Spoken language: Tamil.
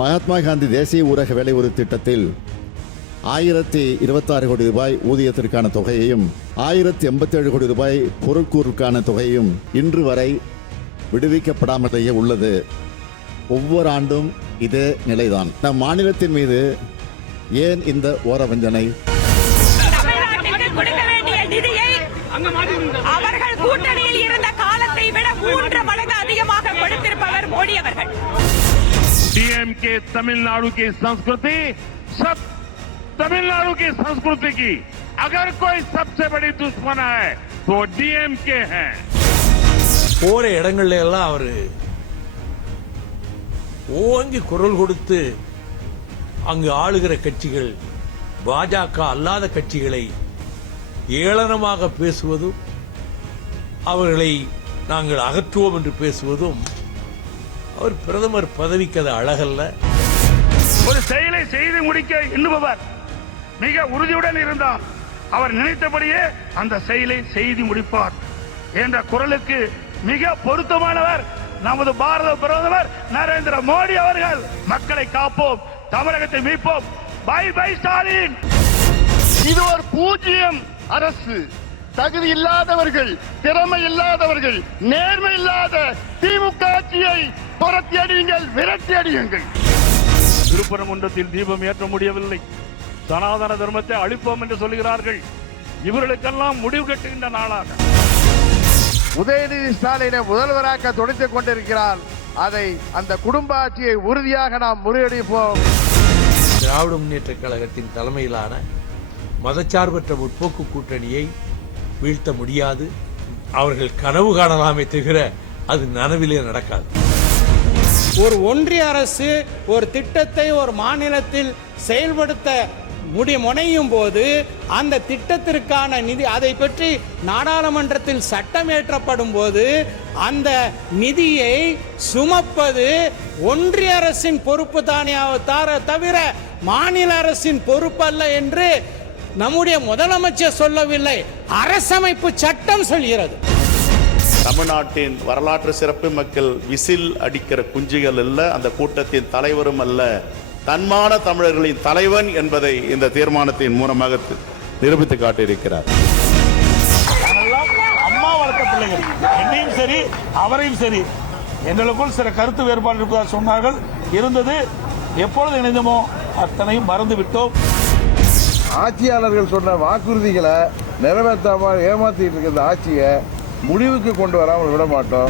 மகாத்மா காந்தி தேசிய ஊரக வேலை உறுதி திட்டத்தில் 1026 கோடி ரூபாய் ஊதியத்திற்கான தொகையையும் 1087 கோடி ரூபாய் பொருட்கூறுக்கான தொகையும் இன்று வரை விடுவிக்கப்படாமலேயே உள்ளது. ஒவ்வொரு ஆண்டும் இதே நிலைதான். நம் மாநிலத்தின் மீது ஏன் இந்த ஓரவஞ்சனை? அவர்கள் கூட்டணியில் இருந்த காலத்தை விட 3 மடங்கு அதிகமாக கொடுத்திருப்பவர் மோடி அவர்கள். डीएमके तमिलनाडु की संस्कृति सब तमिलनाडु की संस्कृति की अगर कोई सबसे बड़ी दुश्मन है तो डीएमके है. போற இடங்கள்ல எல்லாம் அவரு ஓங்கி குரல் கொடுத்து அங்கு ஆளுகிற கட்சிகள் பாஜக அல்லாத கட்சிகளை ஏளனமாக பேசுவதும் அவர்களை நாங்கள் அகற்றுவோம் என்று பேசுவதும் அவர் பிரதமர் பதவிக்கு அது அழகல்ல. ஒரு செயலை செய்து முடிக்க எண்ணுபவர் மிக உறுதியுடன் இருந்தால் அவர் நினைத்தபடியே அந்த செயலை செய்து முடிப்பார் என்ற குரலுக்கு மிக பொருத்தமானவர் நமது பாரத பிரதமர் நரேந்திர மோடி அவர்கள். மக்களை காப்போம், தமிழகத்தை மீட்போம். By by Stalin. இது ஒரு பூஜ்ஜியம் அரசு. தகுதி இல்லாதவர்கள், திறமை இல்லாதவர்கள், நேர்மை இல்லாத திமுக ஆட்சியை புரட்டி அடியுங்கள், விரட்டி அடியுங்கள். திருப்பரங்குன்றத்தில் தீபம் ஏற்ற முடியவில்லை, சனாதன தர்மத்தை அழிப்போம் என்று சொல்கிறார்கள். இவர்களுக்கெல்லாம் முடிவு கட்டுகின்ற நாளாக உதயநிதி ஸ்டாலினை முதல்வராக்க துடைத்துக் கொண்டிருக்கிறார். அதை அந்த குடும்ப ஆட்சியை உறுதியாக நாம் முறியடிப்போம். திராவிட முன்னேற்ற கழகத்தின் தலைமையிலான மதச்சார்பற்ற முற்போக்கு கூட்டணியை வீழ்த்த முடியாது. அவர்கள் கனவு காணலாமே தவிர அது நனவிலே நடக்காது. ஒரு ஒன்றிய அரசு ஒரு திட்டத்தை ஒரு மாநிலத்தில் செயல்படுத்த முனையும் போது அந்த திட்டத்திற்கான நிதி, அதை பற்றி நாடாளுமன்றத்தில் சட்டம் இயற்றப்படும் போது அந்த நிதியை சுமப்பது ஒன்றிய அரசின் பொறுப்பு தானே தவிர மாநில அரசின் பொறுப்பு அல்ல என்று நம்முடைய முதலமைச்சர் சொல்லவில்லை, அரசமைப்பு சட்டம் சொல்கிறது. தமிழ்நாட்டின் வரலாற்று சிறப்பு மக்கள் விசில் அடிக்கிற குஞ்சுகள் அல்ல, அந்த கூட்டத்தின் தலைவரும் அல்ல, தன்மான தமிழர்களின் தலைவன் என்பதை இந்த தீர்மானத்தின் மூலமாக நிரூபித்து காட்டியிருக்கிறார். அம்மா வளர்த்த பிள்ளைகள், என்னையும் சரி அவரையும் சரி, எங்களுக்குள் சில கருத்து வேறுபாடு இருப்பதாக சொன்னார்கள். இருந்தது, எப்பொழுது இணைந்தமோ அத்தனையும் மறந்து விட்டோம். ஆட்சியாளர்கள் சொன்ன வாக்குறுதிகளை நிறைவேற்றாமல் ஏமாத்திட்டு இருக்கிற ஆட்சியை முடிவுக்கு கொண்டு வராமல் விட மாட்டோம்.